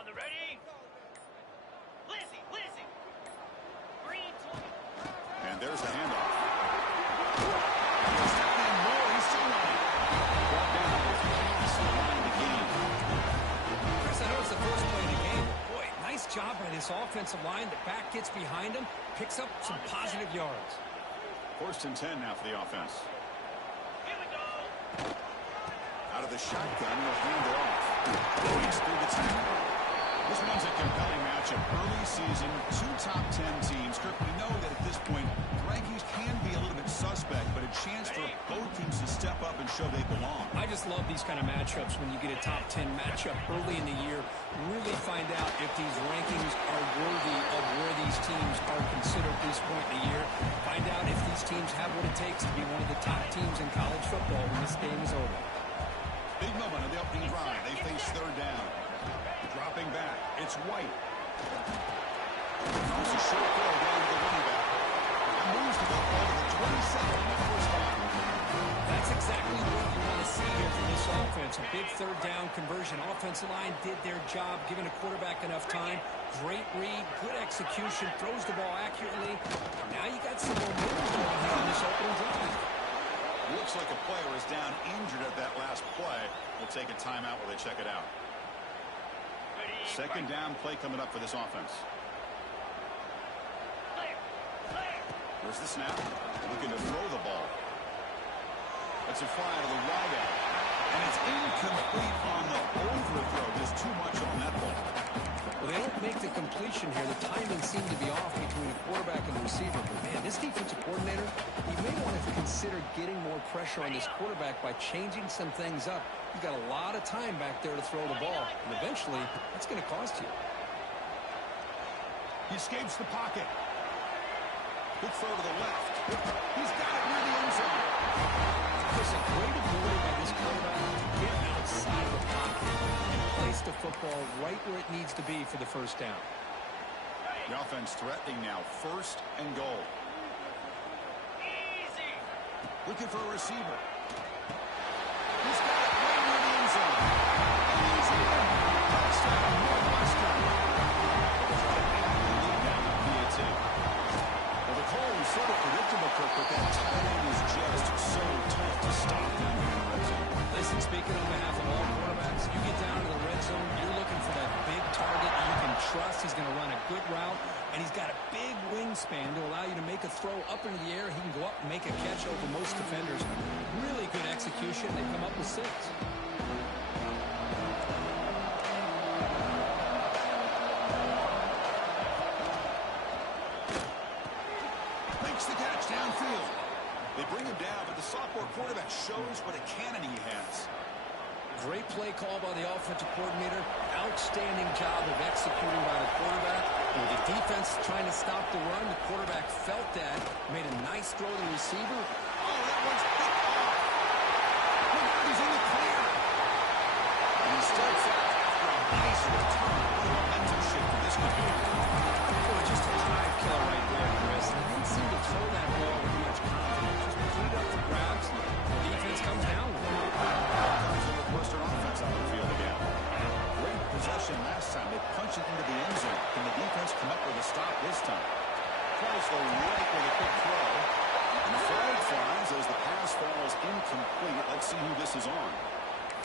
On the ready. Lizzie. Green. And there's the handoff. He's down and more. He's still running. Brought down with pass on the line of the game. Chris, I know it's the first play of the game. Boy, nice job by this offensive line. The back gets behind him, picks up some positive yards. 1st and 10 now for the offense. Here we go. Out of the shotgun, he'll hand it off. He's through the tackle. This one's a compelling matchup. Early season, 2 top 10 teams. Kirk, we know that at this point, the rankings can be a little bit suspect, but a chance for both teams to step up and show they belong. I just love these kind of matchups when you get a top 10 matchup early in the year. Really find out if these rankings are worthy of where these teams are considered at this point in the year. Find out if these teams have what it takes to be one of the top teams in college football when this game is over. Big moment on the opening drive. They face 3rd down. Dropping back. It's White. Throws a short throw down to the running back. And moves the ball over the 27 on the 1st down. That's exactly what you want to see here from this offense. A big 3rd down conversion. Offensive line did their job, giving a quarterback enough time. Great read, good execution, throws the ball accurately. Now you got some momentum going here on this opening drive. Looks like a player is down injured at that last play. We'll take a timeout while they check it out. 2nd down play coming up for this offense. There's the snap. Looking to throw the ball. That's a fly to the wide out. And it's incomplete on the overthrow. There's too much on that ball. Well, they don't make the completion here. The timing seemed to be off between the quarterback and the receiver. But, man, this defensive coordinator, he may want to consider getting more pressure on this quarterback by changing some things up. You got a lot of time back there to throw the ball. And eventually, that's going to cost you. He escapes the pocket. Good throw to the left. He's got it near the end zone. There's a great ability by this quarterback to get outside of the pocket and place the football right where it needs to be for the 1st down. The offense threatening now. 1st and goal. Easy. Looking for a receiver. He's got it right near the end zone. Easy. Touchdown, Northwestern. Well, the call was sort of predictable, Kirk, but that tight end is just so tough to stop down here in the red zone. Listen, speaking on behalf of all quarterbacks, you get down to the red zone, you're looking for that big target you can trust. He's going to run a good route, and he's got a big wingspan to allow you to make a throw up into the air. He can go up and make a catch over most defenders. Really good execution. They come up with 6. Makes the catch downfield. They bring him down, but the sophomore quarterback shows what a cannon he has. Great play call by the offensive coordinator. Outstanding job of executing by the quarterback. With the defense trying to stop the run, the quarterback felt that. Made a nice throw to the receiver. Oh, that one's picked off. Look out, he's in the clear. And he steps out after a nice return. What a momentum shift for this one. Boy, just a drive killer right there, Chris. He didn't seem to throw that ball with much confidence. Just put it up for grabs. The defense comes down with it. Comes the Northwestern offense on the field again. Great possession last time. They punch it into the end zone. Can the defense come up with a stop this time? Tries the right with a quick throw. And the flag flies as the pass falls incomplete. Let's see who this is on.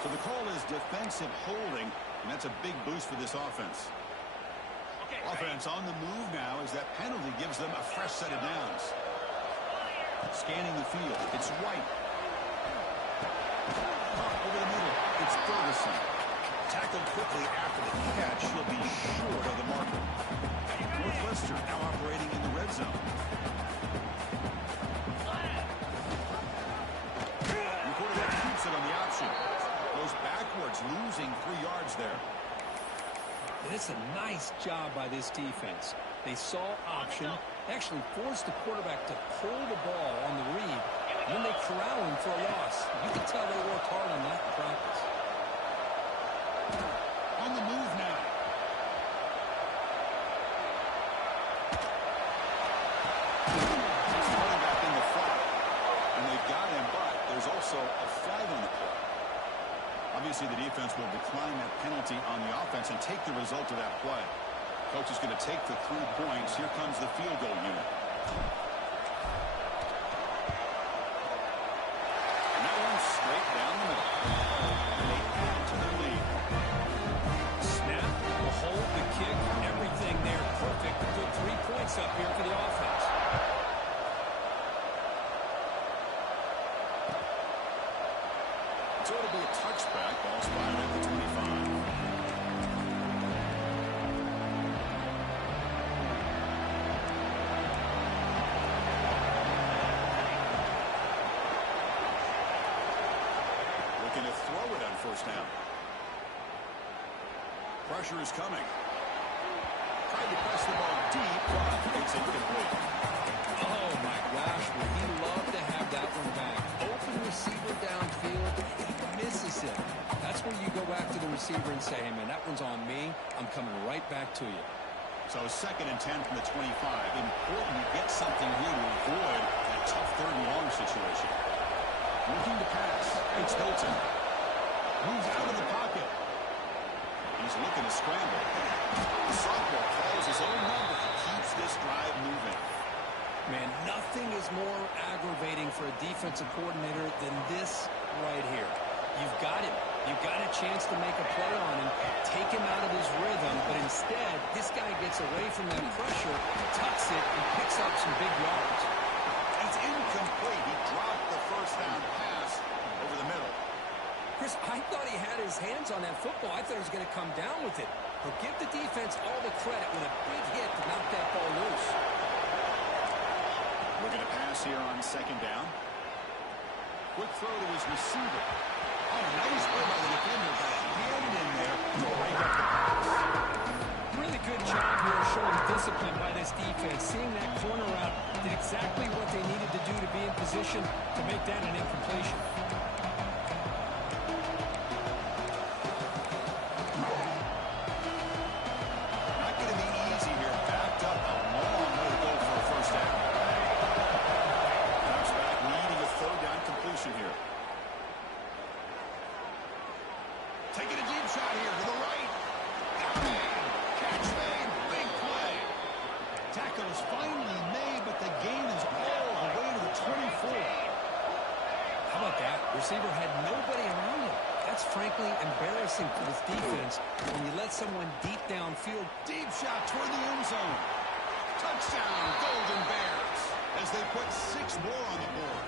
So the call is defensive holding, and that's a big boost for this offense. Offense on the move now as that penalty gives them a fresh set of downs. Scanning the field. It's White. Over the middle. It's Ferguson. Tackled quickly after the catch. He'll be short of the marker. Northwestern now operating in the red zone. The quarterback keeps it on the option. Goes backwards, losing 3 yards there. And it's a nice job by this defense. They saw option, actually forced the quarterback to pull the ball on the read, and then they corral him for a loss. You can tell they worked hard on that in practice. On the move now. He's running back in the flat, and they've got him, but there's also a flag on the play. Obviously, the defense will decline that penalty on the offense and take the result of that play. Coach is going to take the 3 points. Here comes the field goal unit. And that one's straight down the middle. And they add to their lead. Snap, the hold, the kick, everything there perfect to put 3 points up here for the offense. So it'll be a touchback. Ball spotted at the 25. Looking to throw it on first down. Pressure is coming. Tried to press the ball deep, but it's incomplete. Oh, my gosh, would he love to have that one back. Open receiver downfield, and he misses it. That's when you go back to the receiver and say, hey, man, that one's on me. I'm coming right back to you. So 2nd and 10 from the 25. Important to get something here to avoid that tough 3rd and long situation. Looking to pass. It's Hilton. Moves out of the pocket. He's looking to scramble. The sophomore calls his own number. Keeps this drive moving. Man, nothing is more aggravating for a defensive coordinator than this right here. You've got him. You've got a chance to make a play on him, take him out of his rhythm, but instead, this guy gets away from that pressure, tucks it, and picks up some big yards. It's incomplete. He dropped the first down pass over the middle. Chris, I thought he had his hands on that football. I thought he was going to come down with it. But give the defense all the credit with a big hit to knock that ball loose. Looking to pass here on 2nd down. Quick throw to his receiver. Oh, nice play by the defender. Got a hand in there to break up the pass. Really good job here showing discipline by this defense. Seeing that corner out did exactly what they needed to do to be in position to make that an incompletion. Not going to be easy here. Backed up a long way to go for a first down. Comes back needing a 3rd down completion here. Taking a deep shot here to the right. Catch made. Big play. Tackle is finally made, but the gain is all the way to the 24. How about that? Receiver had nobody around him. That's frankly embarrassing for this defense when you let someone deep downfield. Deep shot toward the end zone. Touchdown, Golden Bears, as they put 6 more on the board.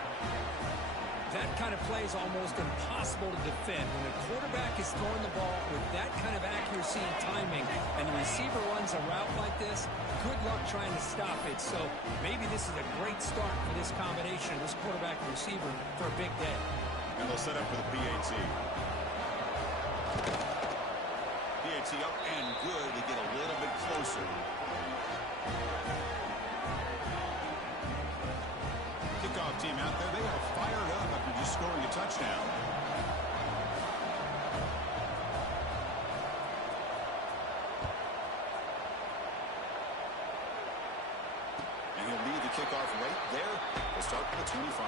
That kind of play is almost impossible to defend. When a quarterback is throwing the ball with that kind of accuracy and timing, and the receiver runs a route like this, good luck trying to stop it. So maybe this is a great start for this combination, this quarterback and receiver, for a big day. And they'll set up for the PAT. PAT up and good. They get a little bit closer. Kickoff team out there, they are fired up after just scoring a touchdown. And he'll lead the kickoff right there. We'll start with the 25.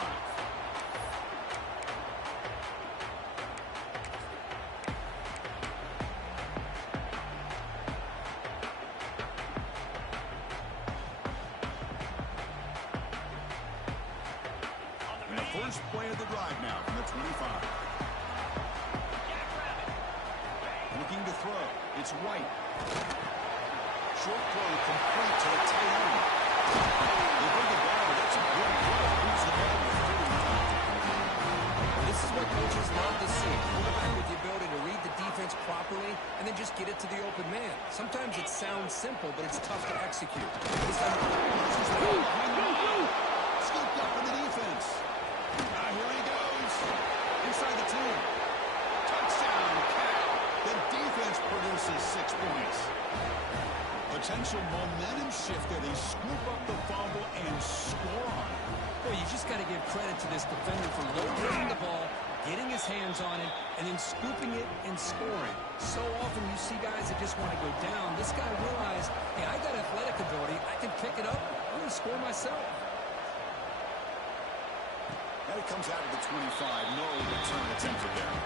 First play of the drive now from the 25. Looking to throw. It's White. Short throw complete to the tight end. They bring it down, but that's a good play. Moves the ball to 39. This is what coaches love to see. Quarterback with the ability to read the defense properly and then just get it to the open man. Sometimes it sounds simple, but it's tough to execute. Scooped up in the defense. Here he goes. Inside the 2. Touchdown, Cal. The defense produces 6 points. Potential momentum shift there. They scoop up the fumble and score on it. Well, you just got to give credit to this defender for locating the ball, getting his hands on it, and then scooping it and scoring. So often you see guys that just want to go down. This guy realized, hey, I got athletic ability. I can pick it up. I'm going to score myself. And it comes out of the 25. No return attempted there.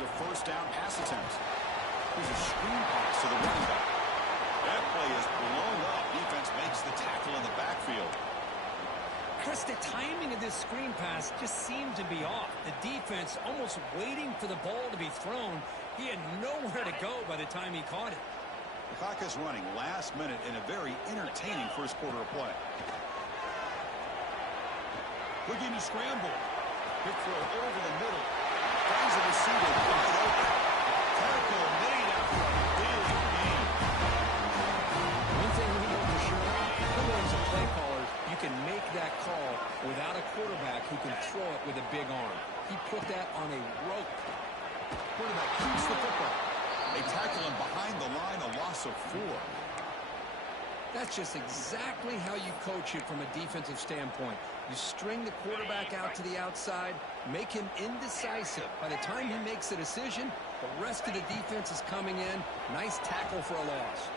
a first down pass attempt. Here's a screen pass to the running back. That play is blown up. Defense makes the tackle in the backfield. Chris, the timing of this screen pass just seemed to be off. The defense almost waiting for the ball to be thrown. He had nowhere to go by the time he caught it. The clock is running last minute in a very entertaining first quarter of play. Looking to scramble. Quick throw over the middle. Finds a receiver wide open. Tackle made after a big gain. One thing we know for sure, as a play caller, you can make that call without a quarterback who can throw it with a big arm. He put that on a rope. Quarterback keeps the football. They tackle him behind the line, a loss of 4. That's just exactly how you coach it from a defensive standpoint. You string the quarterback out to the outside, make him indecisive. By the time he makes a decision, the rest of the defense is coming in. Nice tackle for a loss.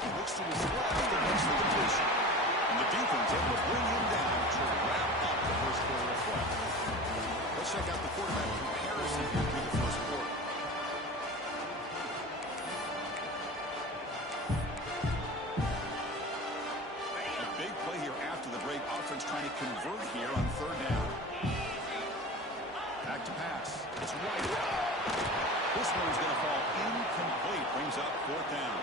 He looks to his left and makes the completion. And the defense able to bring him down to wrap up the first quarter of play. Let's check out the quarterback comparison here through the first quarter. A big play here after the break. Offense trying to convert here on third down. Back to pass. It's right. This one's going to fall incomplete. Brings up fourth down.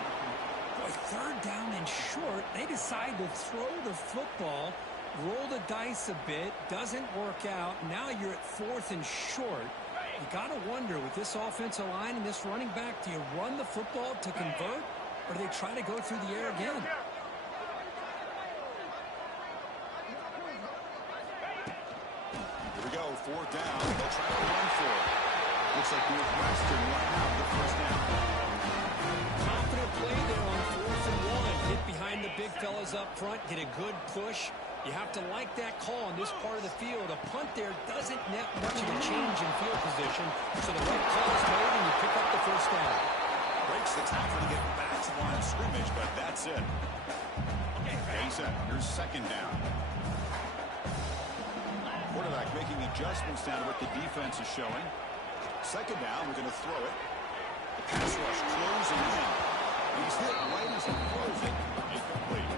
Boy, third down and short. They decide to throw the football, roll the dice a bit, doesn't work out. Now you're at fourth and short. You got to wonder, with this offensive line and this running back, do you run the football to convert, or do they try to go through the air again? Here we go, fourth down. They'll try to run for it. Looks like Northwestern will have the first down. Confident play there on 4th and 1. Hit behind the big fellas up front, get a good push. You have to like that call on this part of the field. A punt there doesn't net much of a change in field position, so the right call is made and you pick up the first down. Breaks the tackle to get back to the line of scrimmage, but that's it. Okay, set. Here's second down. Quarterback making adjustments down to what the defense is showing. Second down, we're going to throw it. The pass rush closing in. He's hit right as he throws it. Incomplete.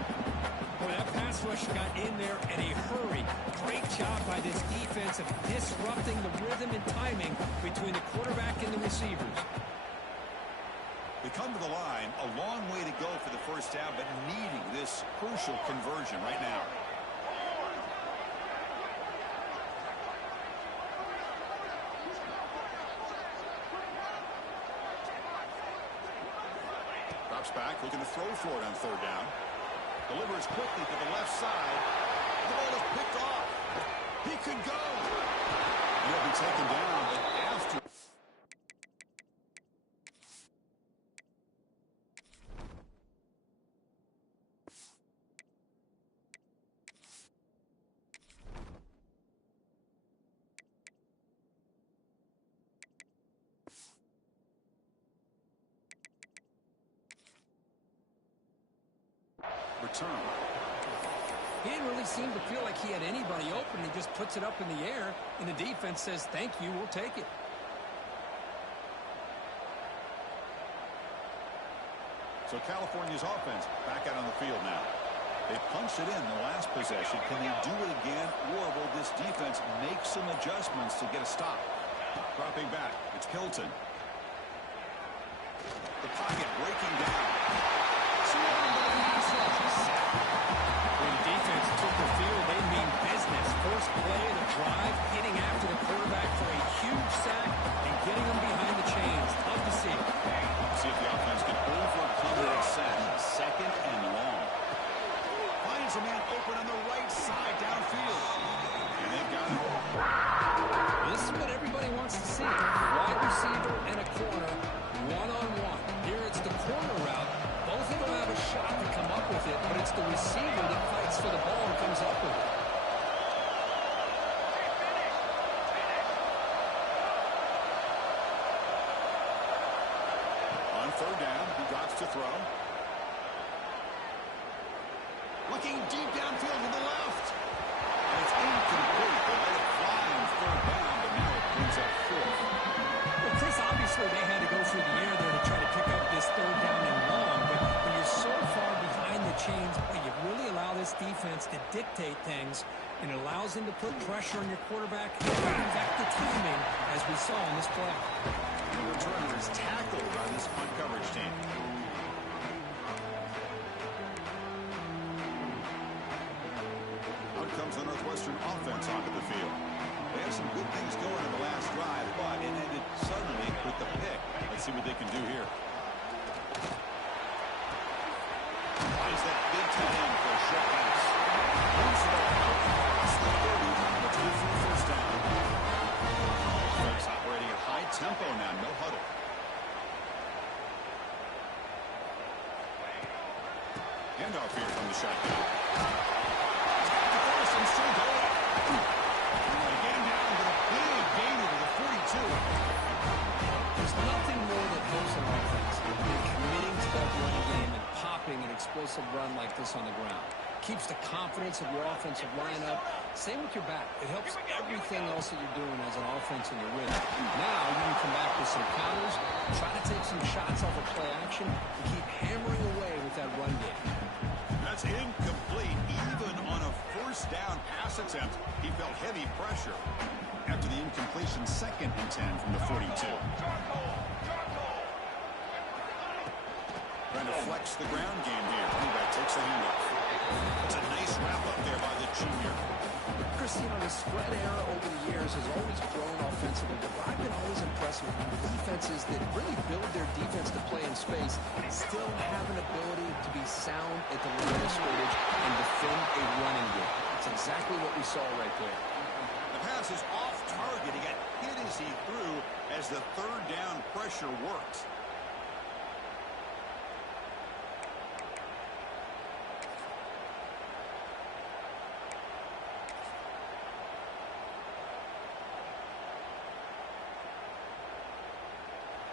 Boy, that pass rush got in there in a hurry. Great job by this defense of disrupting the rhythm and timing between the quarterback and the receivers. They come to the line, a long way to go for the first down, but needing this crucial conversion right now. Drops back, looking to throw for it on third down. Delivers quickly to the left side. The ball is picked off. He could go. He'll be taken down, but after. Return. He didn't really seem to feel like he had anybody open. He just puts it up in the air, and the defense says, thank you, we'll take it. So California's offense back out on the field now. They punched it in the last possession. Can they do it again, or will this defense make some adjustments to get a stop? Dropping back, it's Hilton. The pocket breaking down. When the defense took the field, they mean business. First play of the drive, getting after the quarterback for a huge sack and getting him behind the chains. Tough to see. See if the offense can overcome that sack. Second and long. Finds a man open on the right side downfield. And they got him. This is what everybody wants to see. Wide receiver and a corner, one-on-one. Here it's the corner route. Both of them have a shot to come up with it, but it's the receiver that fights for the ball and comes up with it. On third down, he drops to throw. Looking deep downfield to the left. And it's incomplete. They let it fly on third down, but now it brings up 4 to dictate things, and it allows him to put pressure on your quarterback and affect the timing, as we saw in this play. The returner is tackled by this punt coverage team. Out comes the Northwestern offense onto the field. They have some good things going in the last drive, but it ended suddenly with the pick. Let's see what they can do here. Finds that big tight end for a short pass. Moves the ball across the 30, return for a first down. Offense operating at high tempo now, no huddle. Handoff here from the shotgun. The first and still going. Getting down to the big gain over the 42. There's nothing more that helps an offense than committing to that running game and popping an explosive run like this on the ground. Keeps the confidence of your offensive lineup. Same with your back. It helps everything else that you're doing as an offense in your rhythm. Now you can come back with some counters, try to take some shots off of play action, and keep hammering away with that run game. That's incomplete. Even on a first down pass attempt, he felt heavy pressure. After the incompletion, 2nd and 10 from the 42. Trying to flex the ground game here. Running back takes the handoff. It's a nice wrap up there by the junior. Chris, the spread era over the years has always grown offensively, but I've been always impressed with defenses that really build their defense to play in space and still have an ability to be sound at the line of scrimmage and defend a running game. That's exactly what we saw right there. The pass is off target. He got hit as he threw as the 3rd down pressure worked.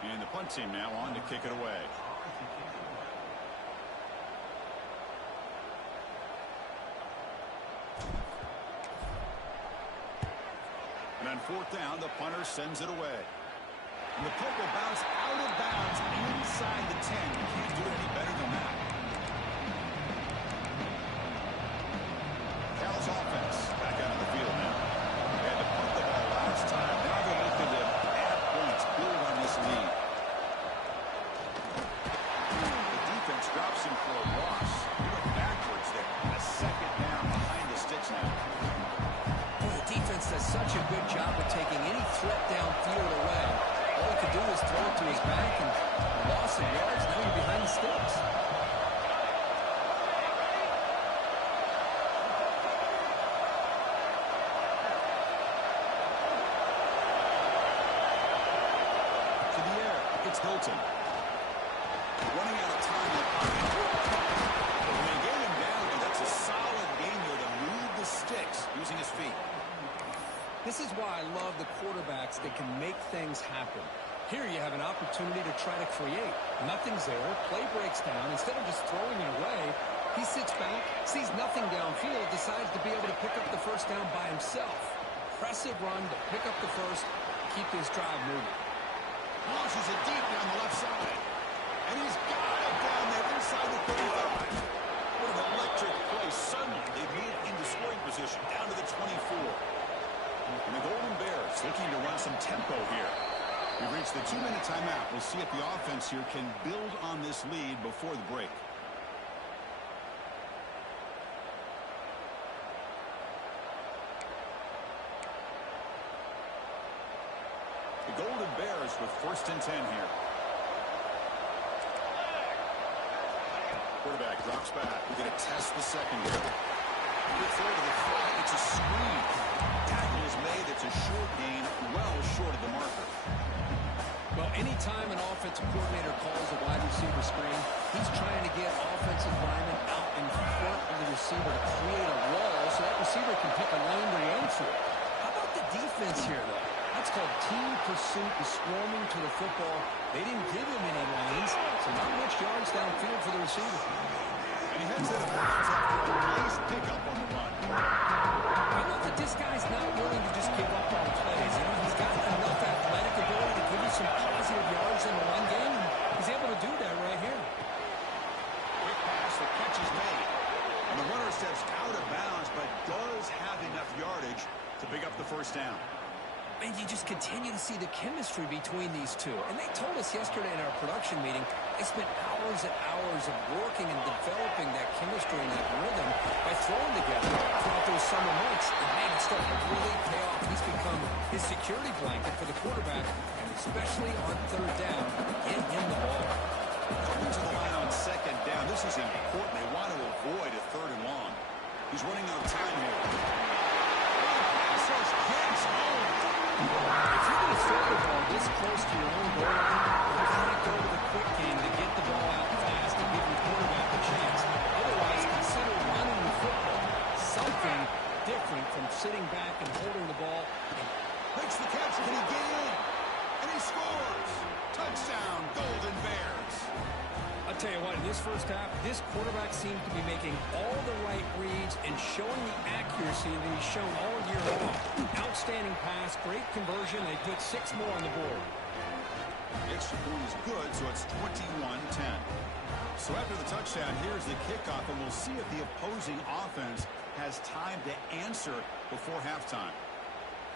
And the punt team now on to kick it away. And on 4th down, the punter sends it away. And the punt will bounce out of bounds inside the 10. You can't do it any better than that. Cal's offense back out on the field now. They had to punt the ball last time. Now they're looking to add points, build on this lead. The defense drops him for a loss. He went backwards there. A 2nd down behind the sticks now. Boy, the defense does such a good job of taking any threat downfield away. All he could do was throw it to his back and loss of yards. Now you're behind the sticks. To the air, it's Hilton. Running out of time. When they get him down, and that's a solid gain there to move the sticks using his feet. This is why I love the quarterbacks that can make things happen. Here you have an opportunity to try to create. Nothing's there. Play breaks down. Instead of just throwing it away, he sits back, sees nothing downfield, decides to be able to pick up the first down by himself. Impressive run to pick up the first, keep this drive moving. Launches it deep down the left side. And he's got it down there inside the 35. What an electric play. Suddenly, they move into scoring position down to the 24. And the Golden Bears looking to run some tempo here. We've reached the 2-minute timeout. We'll see if the offense here can build on this lead before the break. The Golden Bears with 1st and 10 here. Quarterback drops back. We're going to test the secondary. Good throw to the flat. It's a screen. Tackle is made. It's a short gain, well short of the marker. Well, anytime an offensive coordinator calls a wide receiver screen, he's trying to get offensive linemen out in front of the receiver to create a wall so that receiver can pick a lane to run through. How about the defense here, though? That's called team pursuit, the swarming to the football. They didn't give him any lanes, so not much yards downfield for the receiver. And he heads out of bounds after a nice pickup on the run. I love that this guy's not willing to just give up on plays. You know, he's got enough athletic ability to give you some positive yards in the run game, and he's able to do that right here. Quick pass, the catch is made. And the runner steps out of bounds you just continue to see the chemistry between these two. And they told us yesterday in our production meeting, they spent hours and hours of working and developing that chemistry and that rhythm by throwing together throughout those summer months. And man, it's starting to really pay off. He's become his security blanket for the quarterback, and especially on third down, get him the ball. Coming to the line on second down, this is important. They want to avoid a third and long. He's running out of time here. If you're going to throw the ball this close to your own goal line, you got to go to the quick game to get the ball out fast and give your quarterback a chance. Otherwise, consider running the football. Something different from sitting back and holding the ball. Makes the catch. Can he get in? And he scores. Touchdown, Golden Bears. I'll tell you what, in this first half, this quarterback seems to be making all the right reads and showing the accuracy that he's shown all year long. Outstanding pass, great conversion. They put 6 more on the board. Extra point is good, so it's 21-10. So after the touchdown, here's the kickoff, and we'll see if the opposing offense has time to answer before halftime.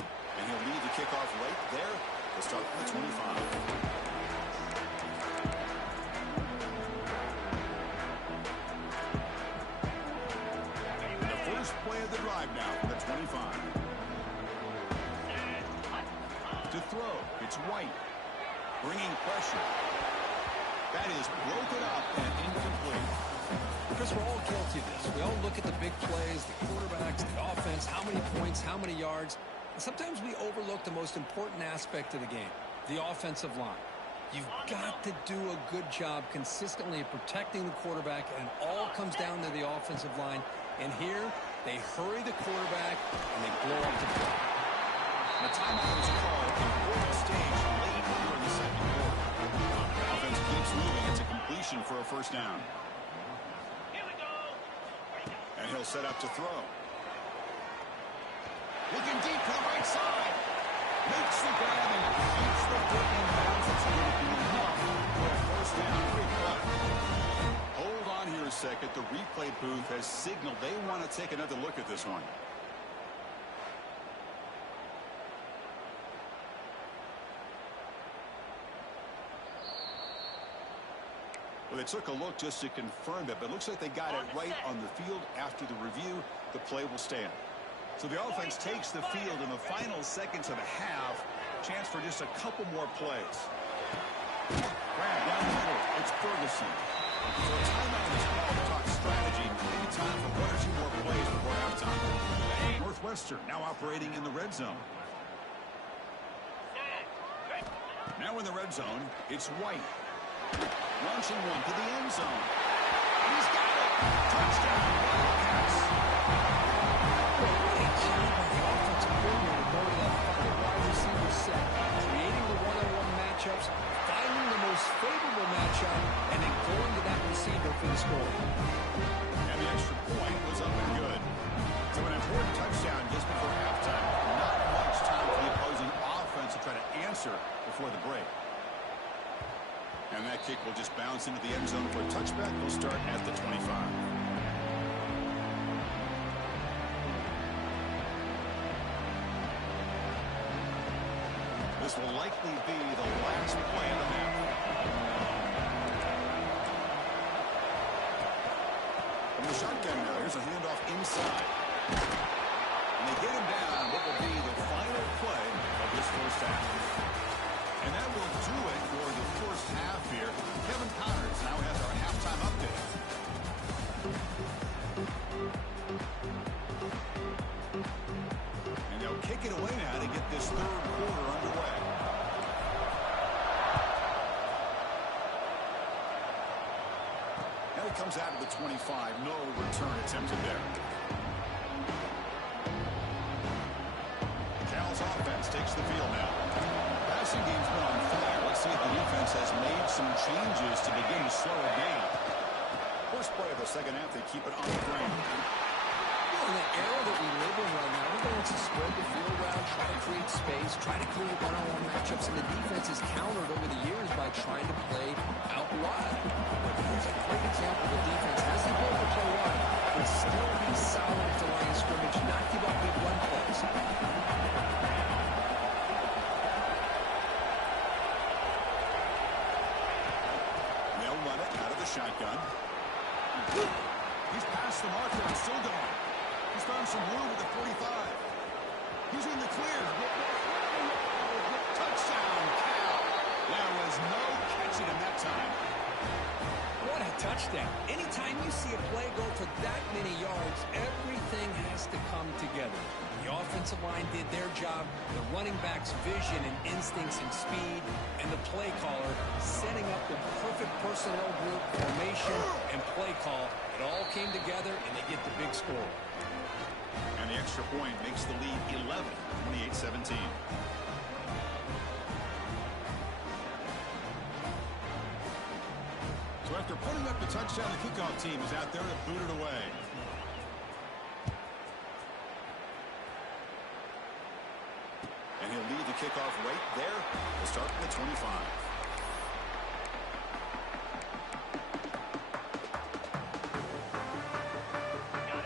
And he'll leave the kickoff right there to start from the 25. Play of the drive now from the 25. To throw, it's White. Bringing pressure. That is broken up and incomplete. Chris, we're all guilty of this. We all look at the big plays, the quarterbacks, the offense, how many points, how many yards. And sometimes we overlook the most important aspect of the game, the offensive line. You've got to do a good job consistently of protecting the quarterback, and it all comes down to the offensive line. And here, they hurry the quarterback, and they blow up the play. The timeout is called at the stage late here in the second quarter. The offense keeps moving. It's a completion for a first down. Here we go. And he'll set up to throw. Looking deep to the right side. Makes the grab and keeps the foot in bounds. It's going to be enough for a first down. Great play. Hold on here a second. The replay booth has signaled they want to take another look at this one. Well, they took a look just to confirm it, but it looks like they got it right on the field. After the review, the play will stand. So the offense takes the field in the final seconds of the half. Chance for just a couple more plays. Grab down the middle. It's Ferguson. So a timeout is called to talk strategy. Maybe time for 1 or 2 more plays before halftime. Northwestern now operating in the red zone. Now in the red zone, it's White. Launching one to the end zone. And he's got it. Touchdown. Wildcats. Great job by the offensive coordinator going to that final wide receiver set, creating the one-on-one matchups, finding the most favorable matchup, and then going to that receiver for the score. And the extra point was up and good. So an important touchdown just before halftime. Not much time for the opposing offense to try to answer before the break. And that kick will just bounce into the end zone for a touchback. We'll start at the 25. This will likely be the last play of the half. From the shotgun now, here's a handoff inside. And they get him down what will be the final play of this first half. And that will do it for the first half here. Kevin Connors now has our halftime update. And they'll kick it away now to get this third quarter underway. Now he comes out of the 25. No return attempted there. Cal's offense takes the field now. Passing game's been on fire. Let's see if the defense has made some changes to begin to slow it down. First play of the second half, they keep it on the ground. In the era that we live in right now, everybody wants to spread the field around, try to create space, try to create one-on-one matchups, and the defense has countered over the years by trying to play out wide. But here's a great example of the defense has the ability to play wide, but still be solid at the line of scrimmage, not give up big run plays. shotgun. He's past the marker and still going. He's found some room with the 45. He's in the clear. Touchdown, Cal. There was no catching him that time. What a touchdown. Anytime you see a play go for that many yards, everything has to come together. The offensive line did their job, the running back's vision and instincts and speed, and the play caller setting up the perfect personnel group, formation, and play call. It all came together, and they get the big score. And the extra point makes the lead 11, 28-17. So after putting up the touchdown, the kickoff team is out there to boot it away. And he'll lead the kickoff right there to start from the 25.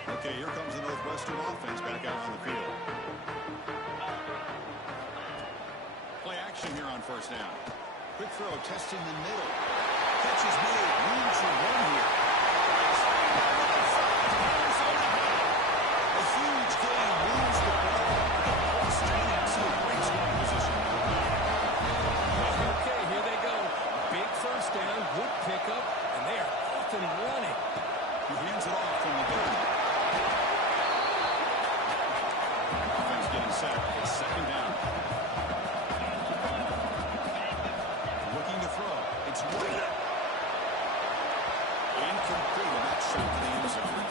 Okay, here comes the Northwestern offense back out on the field. Play action here on first down. Quick throw, testing the middle. Catch is made. Room to run here. A huge gain. Moves the ball. Plus 22. Great scoring position. Okay, here they go. Big first down, good pickup, and they are off and running. He hands it off from the gun. Offense getting set. It's second down. Looking to throw. It's White. Incomplete, and that's shot to the end zone.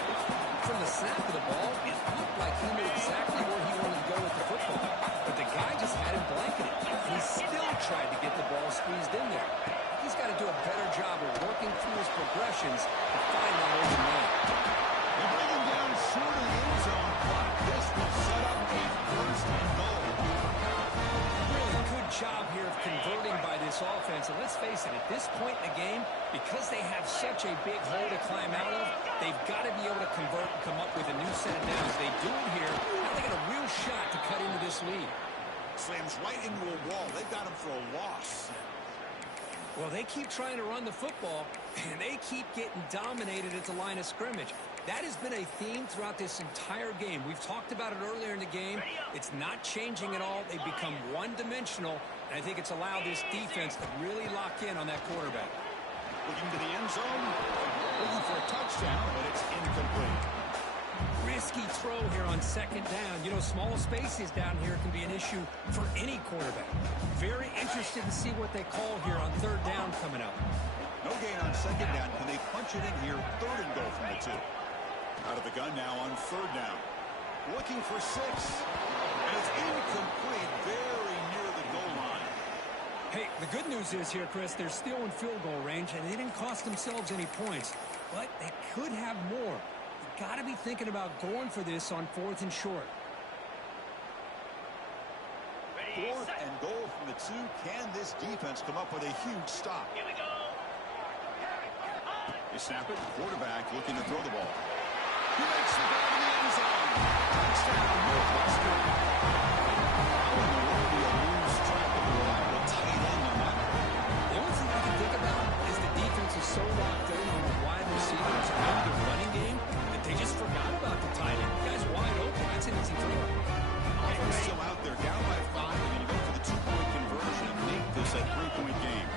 From the snap of the ball, it looked like he knew exactly where he wanted to go with the football. But the guy just had him blanketed. He still tried to get the ball squeezed in there. He's got to do a better job of working through his progressions to find that open man. They bring him down short of the end zone, but this will set up a first and goal. Really good job here of converting by this offense. And let's face it, at this point in the game, because they have such a big hole to climb out of, they've got to be able to convert and come up with a new set of downs. They do it here. Now they got a real shot to cut into this lead. Slams right into a wall. They've got him for a loss. Well, they keep trying to run the football, and they keep getting dominated at the line of scrimmage. That has been a theme throughout this entire game. We've talked about it earlier in the game. It's not changing at all. They've become one-dimensional, and I think it's allowed this defense to really lock in on that quarterback. Looking to the end zone. Looking for a touchdown, but it's incomplete. Risky throw here on second down. You know, small spaces down here can be an issue for any quarterback. Very interested to see what they call here on third down coming up. No gain on second down. Can they punch it in here? Third and goal from the 2. Out of the gun now on third down. Looking for 6. And it's incomplete. Very near the goal line. Hey, the good news is here, Chris, they're still in field goal range, and they didn't cost themselves any points. But they could have more. You got to be thinking about going for this on 4th and short. Fourth and goal from the 2. Can this defense come up with a huge stop? Here we go. They snap it. Quarterback looking to throw the ball. He makes the grab in the end zone. Touchdown, Northwestern. How in the world do you lose track of the reliable tight end on that? The only thing I can think about is the defense is so locked in on the wide receivers and the running game that they just forgot about the tight end. The guy's wide open. That's an easy throw. Offense still out there, down by 5, and you go for the 2-point conversion and make this a 3-point game.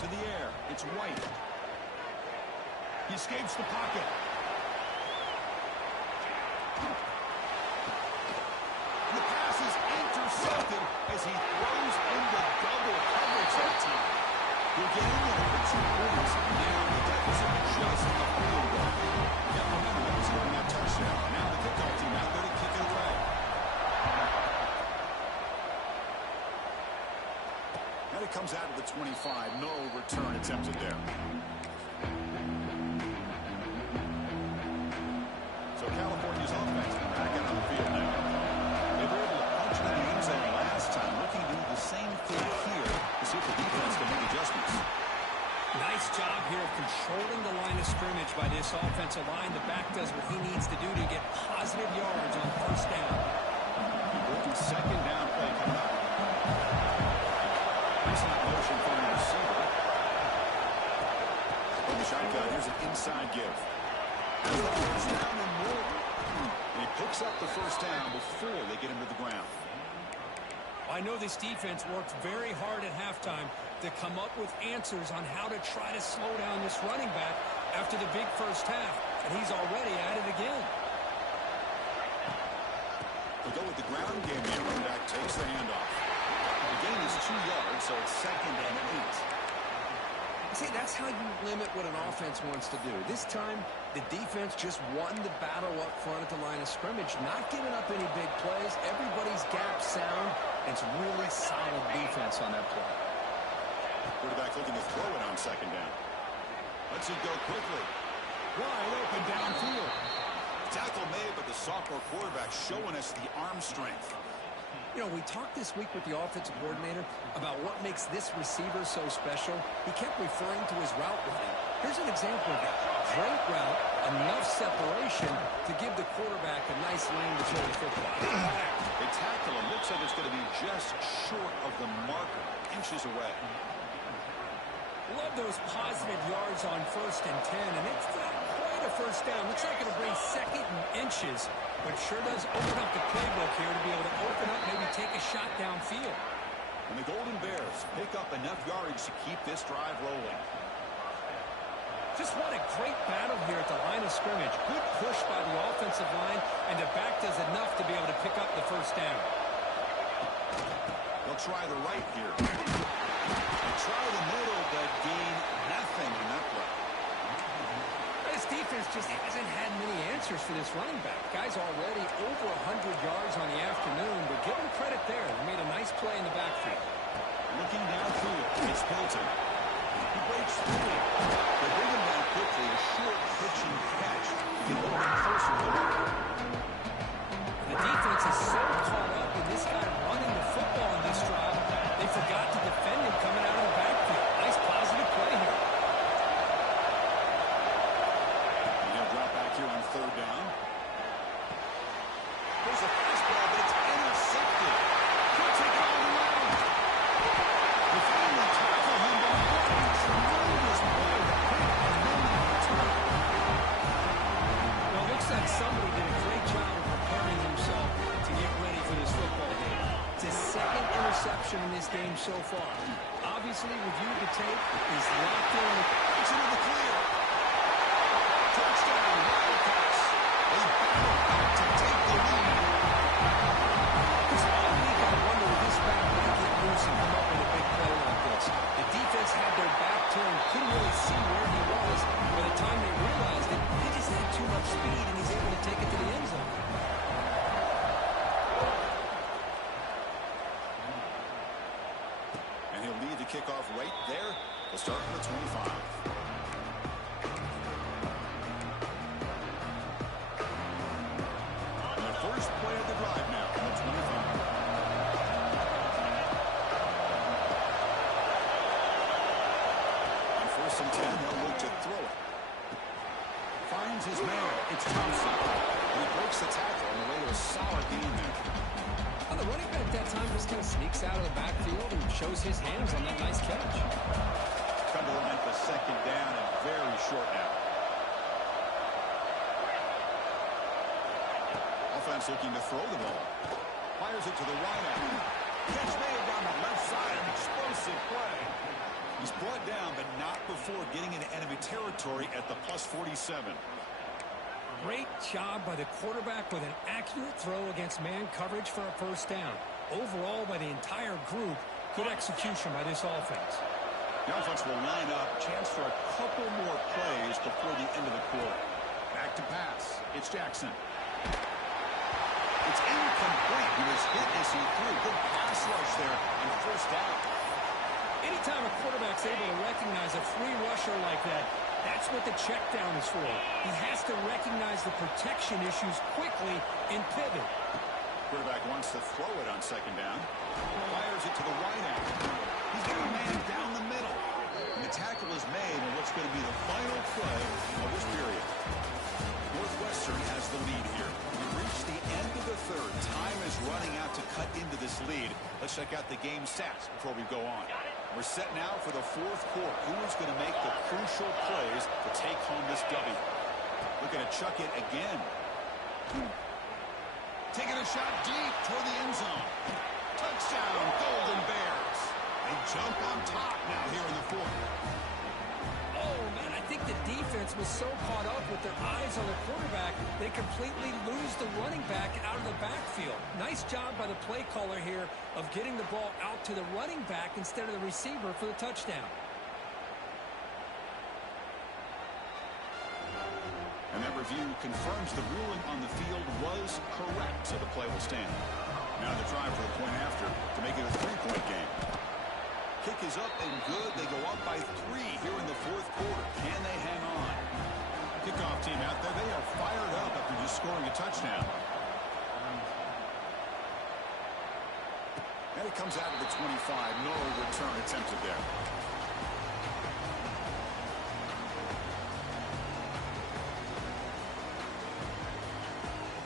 To the air, it's White. He escapes the pocket. The pass is intercepted as he throws into double coverage that time. He'll get in there for 2 points. Now the deficit just a field goal. Got momentum that was scoring that touchdown. Now the kickoff team out there to kick it away. And it comes out of the 25. No return attempted there. So California's offense back out on the field now. They were able to punch it in the end zone last time. Looking to do the same thing here to see if the defense can make adjustments. Nice job here of controlling the line of scrimmage by this offensive line. The back does what he needs to do to get positive yards on first down. Working second down play coming up. Nice motion from the receiver. From the Shotgun, here's an inside give. Has the first down and more. And he picks up the first down before they get him to the ground. I know this defense worked very hard at halftime to come up with answers on how to try to slow down this running back after the big first half, and he's already at it again. They'll go with the ground game. The running back takes the handoff. The gain is 2 yards, so it's 2nd and 8. See, that's how you limit what an offense wants to do. This time, the defense just won the battle up front at the line of scrimmage, not giving up any big plays. Everybody's gap sound. It's really solid defense on that play. Quarterback looking to throw it on 2nd down. Lets it go quickly. Wide open downfield. Tackle made, but the sophomore quarterback showing us the arm strength. You know, we talked this week with the offensive coordinator about what makes this receiver so special. He kept referring to his route running. Here's an example of that. Great route, enough separation to give the quarterback a nice lane to throw the football. They tackle him. Looks like it's going to be just short of the marker, inches away. Love those positive yards on 1st and 10, and it's not quite a first down. Looks like it'll bring 2nd and inches, but sure does open up the playbook here to be able to open up, maybe take a shot downfield. And the Golden Bears pick up enough yardage to keep this drive rolling. Just what a great battle here at the line of scrimmage. Good push by the offensive line, and the back does enough to be able to pick up the first down. They'll try the right here. They try the middle, but gain nothing in that play. This defense just hasn't had many answers for this running back. Guy's already over 100 yards on the afternoon, but give him credit there. He made a nice play in the backfield. Looking downfield, it's Hilton. He breaks through. They bring him down quickly, a short pitching catch. He can get closer to the mark. The defense is so caught up in this guy running the football in this drive, they forgot to defend him coming out of the backfield. Nice positive play here. And he'll drop back here on 3rd down. There's a fastball, but it's intercepted. He'll take it all the way. They finally tackle him, but what a tremendous play to pick and then the return. Well, it looks like somebody did a great job of preparing himself to get ready for this football game. It's his 2nd interception in this game so far. Obviously, reviewed the tape. He's locked in. It's into the clear. Touchdown, Wildcats. They battle back to take the lead. It's all week I wonder if this back might get loose and come up with a big play like this. The defense had their back turned, couldn't really see where he was. By the time they realized it, he just had too much speed, and he's able to take it to the end zone. And he'll lead the kickoff right there. We'll start from the 25. And the first play of the drive now from the 25. On 1st and 10, they'll look to throw it. Finds his man. It's Thompson. And he breaks the tackle on the way to a solid gain there. Well, the running back that time just kind of sneaks out of the backfield and shows his hands on that nice catch. Come to the line for 2nd down and very short now. Offense looking to throw the ball. Fires it to the right end. Catch made down the left side. An explosive play. He's brought down, but not before getting into enemy territory at the +47. Great job by the quarterback with an accurate throw against man coverage for a first down. Overall, by the entire group, good execution by this offense. The offense will line up. Chance for a couple more plays before the end of the quarter. Back to pass. It's Jackson. It's incomplete. He was hit as he threw. Good pass rush there and first down. Anytime a quarterback's able to recognize a free rusher like that, that's what the check down is for. He has to recognize the protection issues quickly and pivot. Quarterback wants to throw it on 2nd down. Fires it to the right end. He's got a man down the middle. And the tackle is made on what's going to be the final play of this period. Northwestern has the lead here. We reach the end of the 3rd. Time is running out to cut into this lead. Let's let's check out the game stats before we go on. We're set now for the fourth quarter. Who is going to make the crucial plays to take home this W? Looking to chuck it again. Taking a shot deep toward the end zone. Touchdown, Golden Bears. They jump on top now here in the fourth. Oh, man, I think the defense was so caught up with their eyes on the quarterback, they completely lose the running back out of the backfield. Nice job by the play caller here of getting the ball out to the running back instead of the receiver for the touchdown. And that review confirms the ruling on the field was correct, so the play will stand. Now the try for the point after to make it a three-point game. Kick is up and good. They go up by 3 here in the fourth quarter. Can they hang on? Kickoff team out there. They are fired up after just scoring a touchdown. And it comes out of the 25. No return attempted there.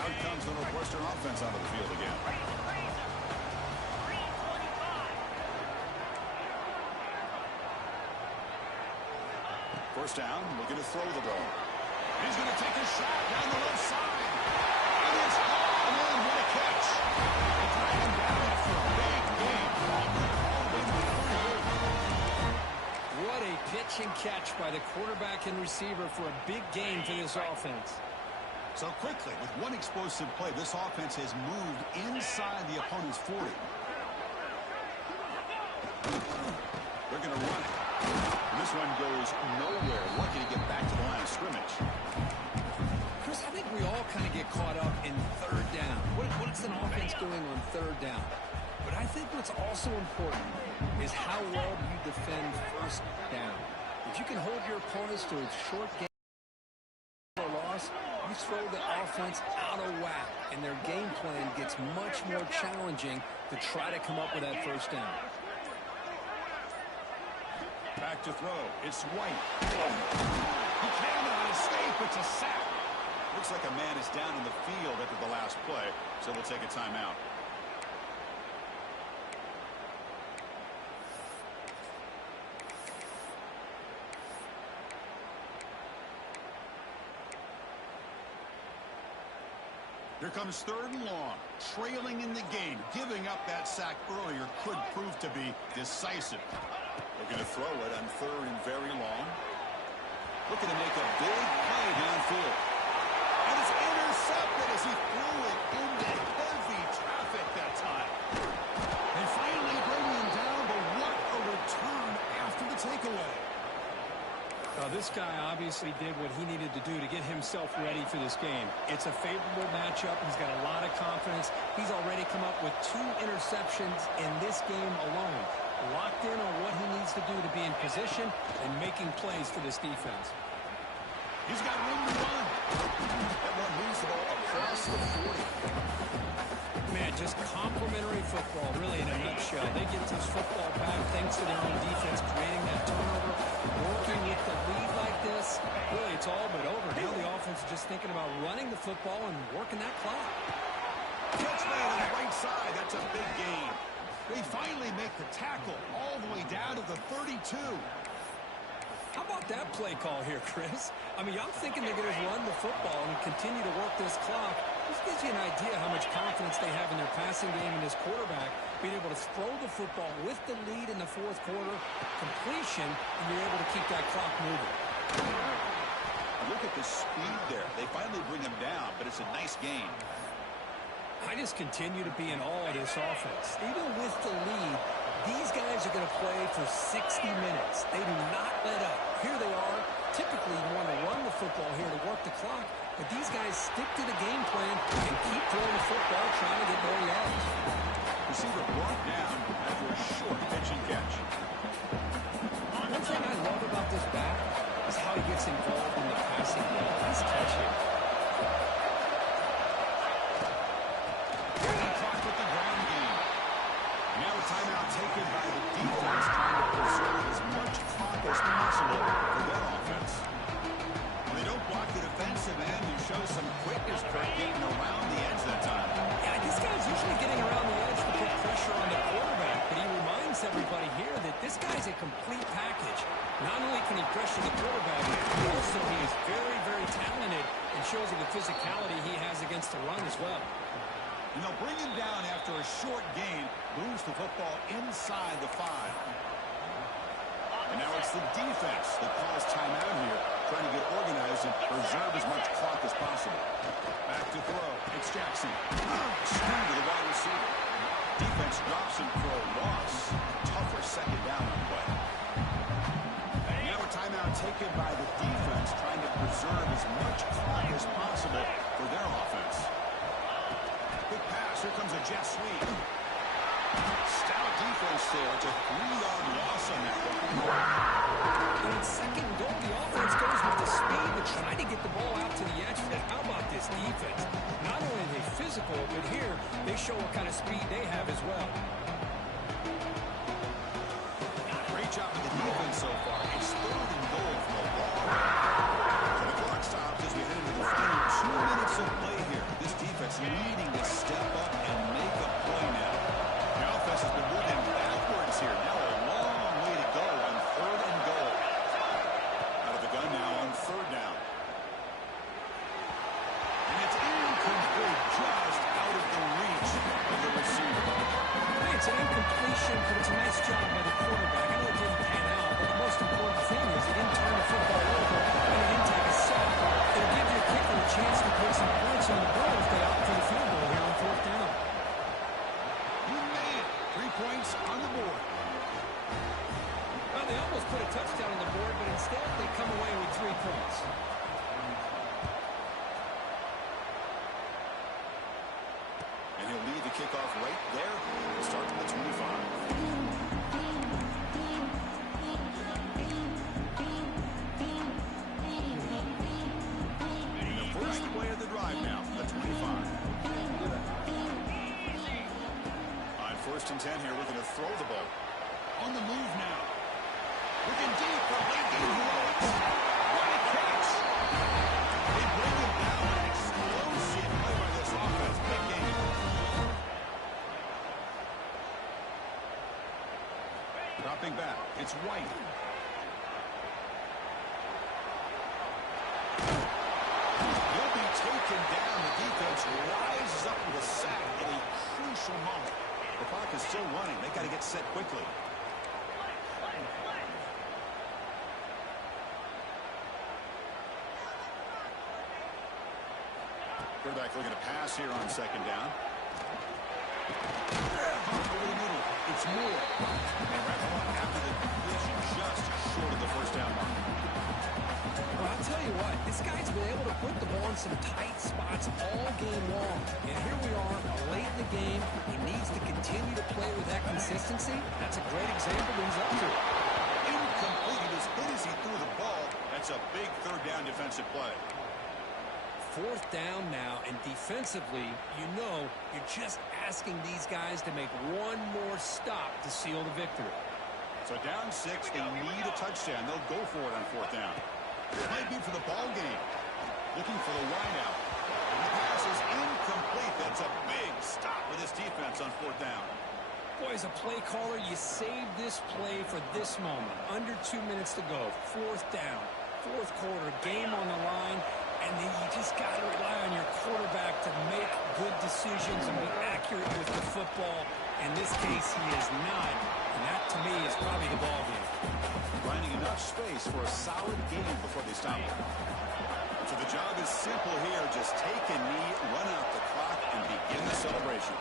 Out comes the Northwestern offense onto the field again. First down, looking to throw the ball. He's going to take a shot down the left side. It is hauled in. What a catch. They drag him down for a big game. What a pitch and catch by the quarterback and receiver for a big game for this offense. So quickly, with one explosive play, this offense has moved inside the opponent's 40. They're going to run it. This one goes nowhere. Lucky to get back to the line of scrimmage. Chris, I think we all kind of get caught up in third down. What's an offense doing on third down? But I think what's also important is how well do you defend first down. If you can hold your opponents to a short game or loss, you throw the offense out of whack, and their game plan gets much more challenging to try to come up with that first down. Back to throw. It's White. He cannot escape. It's a sack. Looks like a man is down in the field after the last play, so we'll take a timeout. Here comes third and long, trailing in the game. Giving up that sack earlier could prove to be decisive. Looking to throw it on third and very long. Looking to make a big play downfield. And it's intercepted as he threw it into heavy traffic that time. They finally bring him down, but what a return after the takeaway. This guy obviously did what he needed to do to get himself ready for this game. It's a favorable matchup. He's got a lot of confidence. He's already come up with 2 interceptions in this game alone. Locked in on what he needs to do to be in position and making plays for this defense. He's got room to run. That one moves the ball across the 40. Man, just complimentary football, really, in a nutshell. They get this football back thanks to their own defense, creating that turnover, working with the lead like this. Really, it's all but over. Now the offense is just thinking about running the football and working that clock. Catch man on the right side. That's a big gain. They finally make the tackle all the way down to the 32. How about that play call here, Chris? I mean, I'm thinking they're going to run the football and continue to work this clock. This gives you an idea how much confidence they have in their passing game and this quarterback being able to throw the football with the lead in the fourth quarter, completion, and you're able to keep that clock moving. Look at the speed there. They finally bring him down, but it's a nice gain. I just continue to be in awe of this offense. Even with the lead, these guys are going to play for 60 minutes. They do not let up. Here they are. Typically, you want to run the football here to work the clock, but these guys stick to the game plan and keep throwing the football, trying to get more yards. Receiver brought down after a short pitch and catch. One thing I love about this back is how he gets involved in the passing game. Nice catch here. Timeout taken by the defense, trying to preserve as much clock as possible for that offense. Well, they don't block the defensive end, who shows some quickness, Kurt, getting around the edge that time. Yeah, this guy's usually getting around the edge to put pressure pressure on the quarterback, but he reminds everybody here that this guy's a complete package. Not only can he pressure the quarterback, but also he is very, very talented and shows you the physicality he has against the run as well. And they'll bring him down after a short gain, moves the football inside the 5. And now it's the defense that calls timeout here, trying to get organized and preserve as much clock as possible. Back to throw. It's Jackson. Screen to the wide receiver. Defense drops him for a loss. Tougher second down on play. Now a timeout taken by the defense, trying to preserve as much clock as possible for their offense. Good pass. Here comes a jet sweep. Stout defense there. It's a 3-yard loss on that one. And in second and goal, the offense goes with the speed to try to get the ball out to the edge. But how about this defense? Not only are they physical, but here they show what kind of speed they have as well. Great job of the defense so far. It's 3rd and goal from the ball. So the clock stops as we head into the final 2 minutes of play here. This defense needing to step up and make a play now. The offense has been moving backwards here. Now a long way to go on 3rd and goal. Out of the gun now on 3rd down. And it's incomplete, just out of the reach of the receiver. It's an incompletion, but it's a nice job by the quarterback. I know it didn't pan out, but the most important thing is he didn't turn the football over and he didn't take a sack. It'll give your kicker a chance to put some points on the board if they opt for the field goal here on 4th down. You made it. 3 points on the board. Well, they almost put a touchdown on the board, but instead they come away with 3 points. And he'll lead the kickoff right there. We'll start at the 25. And the first play of the drive now, the 25. On 1st and 10 here, looking to throw the ball. On the move now. Looking deep for late game heroics. What a catch. They bring him down. An explosive play by this offense. Big game. Dropping back. It's White. He'll be taken down. The defense rises up with a sack at a crucial moment. The clock is still running. They got to get set quickly. Quarterback looking to pass here on 2nd down. Over the middle. It's Moore. And right along after the completion, just short of the 1st down mark. Well, I'll tell you what, this guy's been able to put the ball in some tight spots all game long. And here we are, late in the game. He needs to continue to play with that consistency. That's a great example that he's up to. Incomplete. As good as he threw the ball, that's a big 3rd down defensive play. 4th down now, and defensively, you know, you're just asking these guys to make one more stop to seal the victory. So down 6, they need a touchdown. They'll go for it on 4th down. It might be for the ball game. Looking for the wideout. And the pass is incomplete. That's a big stop with this defense on 4th down. Boy, as a play caller, you save this play for this moment. Under 2 minutes to go. 4th down. 4th quarter, game on the line. And then you just got to rely on your quarterback to make good decisions and be accurate with the football. In this case, he is not. And that, to me, is probably the ball game. Finding enough space for a solid game before they stop it. So the job is simple here. Just take a knee, run out the clock, and begin the celebration.